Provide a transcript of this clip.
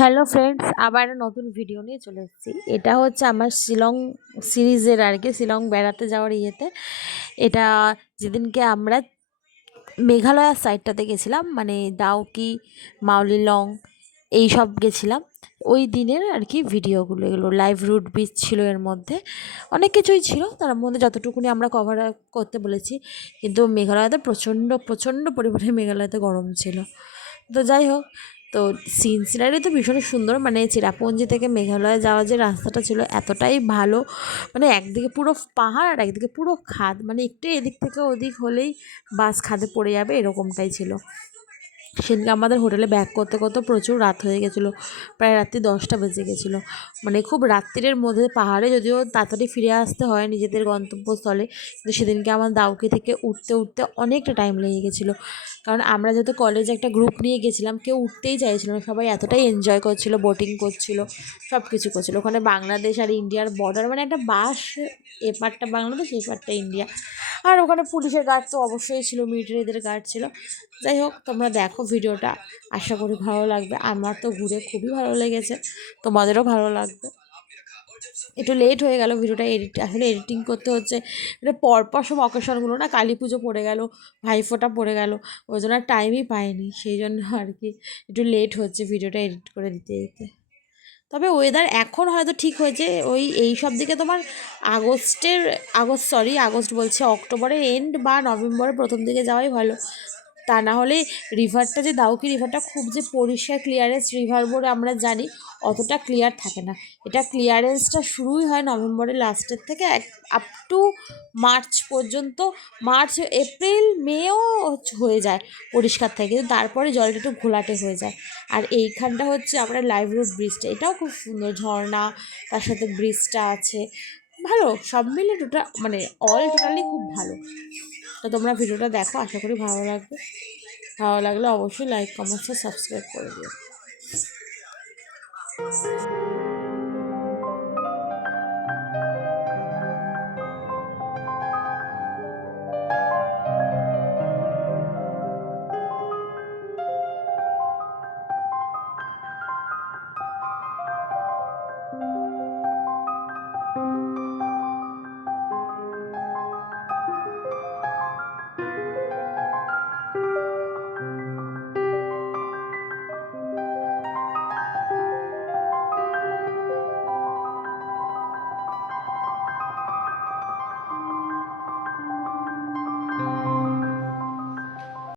Hello friends, আবার একটা নতুন ভিডিও নিয়ে চলে এসেছি। এটা হচ্ছে আমার শিলং সিরিজের আর কি, শিলং বেড়াতে যাওয়ার ইয়েতে। এটা যেদিনকে আমরা মেঘালয়ার সাইডটাতে গেছিলাম, মানে ডাউকি, মাউলিলং এই সব গেছিলাম, ওই দিনের আর কি ভিডিওগুলো। এগুলো লাইভ রুট বিচ ছিল, এর মধ্যে অনেক কিছুই ছিল, তার মধ্যে যতটুকুনি আমরা কভার করতে বলেছি। কিন্তু মেঘালয়তে প্রচণ্ড প্রচণ্ড পরিমাণে মেঘালয়তে গরম ছিল। তো যাই হোক, তো সিনারি তো ভীষণ সুন্দর, মানে চেরাপুঞ্জি থেকে মেঘালয় যাওয়ার যে রাস্তাটা ছিল এতটাই ভালো, মানে একদিকে পুরো পাহাড় আর একদিকে পুরো খাদ, মানে একটু এদিক থেকে ওদিক হলেই বাস খাদে পড়ে যাবে, এরকমটাই ছিল। সেদিনকে আমাদের হোটেলে ব্যাক করতে করতে প্রচুর রাত হয়ে গেছিলো, প্রায় রাত্রি 10টা বেজে গেছিলো। মানে খুব রাত্রির মধ্যে পাহাড়ে যদিও তাড়াতাড়ি ফিরে আসতে হয় নিজেদের গন্তব্যস্থলে, কিন্তু সেদিনকে আমার দাউকি থেকে উঠতে উঠতে অনেকটা টাইম লেগে গেছিলো। কারণ আমরা যেহেতু কলেজে একটা গ্রুপ নিয়ে গেছিলাম, কেউ উঠতেই চাইছিল না, সবাই এতটাই এনজয় করছিলো, বোটিং করছিলো, সব কিছু করছিলো। ওখানে বাংলাদেশ আর ইন্ডিয়ার বর্ডার, মানে একটা বাস, এপারটা বাংলাদেশ এপারটা ইন্ডিয়া। আর ওখানে পুলিশের গার্ড তো অবশ্যই ছিল, মিলিটারিদের গার্ড ছিল। যাই হোক, তোমরা দেখো ভিডিওটা, আশা করি ভালো লাগবে। আমার তো ঘুরে খুবই ভালো লেগেছে, তোমাদেরও ভালো লাগবে। একটু লেট হয়ে গেল ভিডিওটা আসলে এডিটিং করতে হচ্ছে, এটা পরপর সব অকেশনগুলো না, কালী পুজো পড়ে গেল, ভাইফোঁটা পড়ে গেল, ওই জন্য টাইমই পাইনি, সেই জন্য আর কি একটু লেট হচ্ছে ভিডিওটা এডিট করে দিতে দিতে। তবে ওয়েদার এখন হয়তো ঠিক হয়েছে, ওই এই সব দিকে তোমার আগস্ট বলছে, অক্টোবরের এন্ড বা নভেম্বরের প্রথম দিকে যাওয়াই ভালো। তা না হলে রিভারটা, যে দাউকি রিভারটা খুব যে পরিষ্কার ক্লিয়ারেন্স রিভার বলে আমরা জানি, অতটা ক্লিয়ার থাকে না। এটা ক্লিয়ারেন্সটা শুরুই হয় নভেম্বরের লাস্টের থেকে আপ টু মার্চ পর্যন্ত। মার্চ, এপ্রিল, মেও হয়ে যায় পরিষ্কার থাকে, কিন্তু তারপরে জলটা একটু ঘোলাটে হয়ে যায়। আর এইখানটা হচ্ছে আমরা লাইভ রোড ব্রিজটা, এটাও খুব সুন্দর, ঝর্ণা, তার সাথে ব্রিজটা আছে, ভালো সব মিলে টোটালি খুব ভালো। তো তোমরা ভিডিওটা দেখো, আশা করি ভালো লাগবে। ভালো লাগলে অবশ্যই লাইক, কমেন্ট, সাবস্ক্রাইব করে দিও।